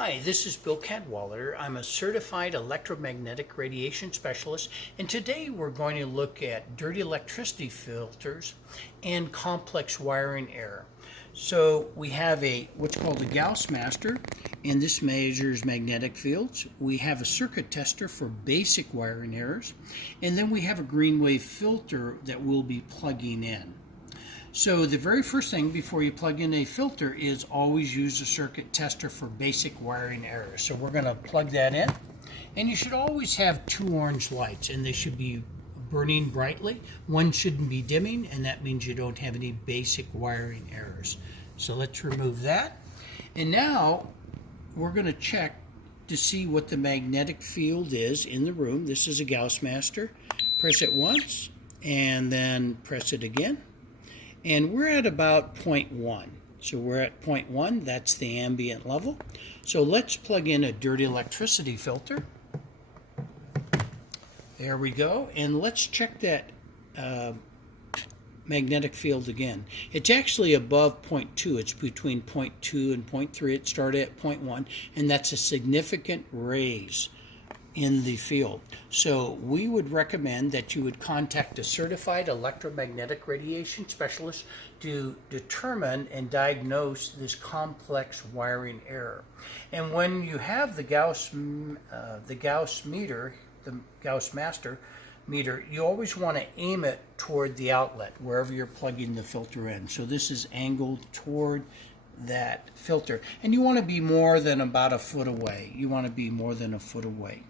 Hi, this is Bill Cadwallader. I'm a certified electromagnetic radiation specialist, and today we're going to look at dirty electricity filters and complex wiring error. So we have what's called a Gauss master, and this measures magnetic fields. We have a circuit tester for basic wiring errors, and then we have a green wave filter that we'll be plugging in. So the very first thing before you plug in a filter is always use a circuit tester for basic wiring errors. So we're going to plug that in, and you should always have two orange lights, and they should be burning brightly. One shouldn't be dimming, and that means you don't have any basic wiring errors. So let's remove that. And now we're going to check to see what the magnetic field is in the room. This is a Gauss master. Press it once, and then press it again. And we're at about 0.1. So we're at 0.1, that's the ambient level. So let's plug in a dirty electricity filter. There we go. And let's check that magnetic field again. It's actually above 0.2. It's between 0.2 and 0.3. It started at 0.1, and that's a significant raise in the field. So we would recommend that you would contact a certified electromagnetic radiation specialist to determine and diagnose this complex wiring error. And when you have the Gauss meter, the Gauss master meter, you always want to aim it toward the outlet, wherever you're plugging the filter in. So this is angled toward that filter. And you want to be more than about a foot away. You want to be more than a foot away.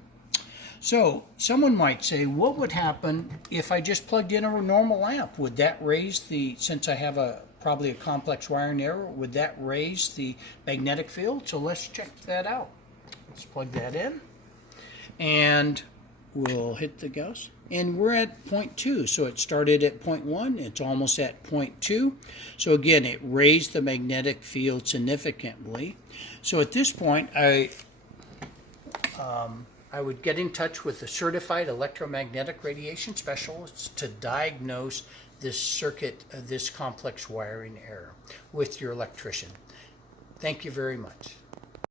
So someone might say, what would happen if I just plugged in a normal lamp? Would that raise since I have probably a complex wiring error, would that raise the magnetic field? So let's check that out. Let's plug that in, and we'll hit the Gauss. And we're at 0.2, so it started at 0.1, it's almost at 0.2. So again, it raised the magnetic field significantly. So at this point, I would get in touch with a certified electromagnetic radiation specialist to diagnose this complex wiring error with your electrician. Thank you very much.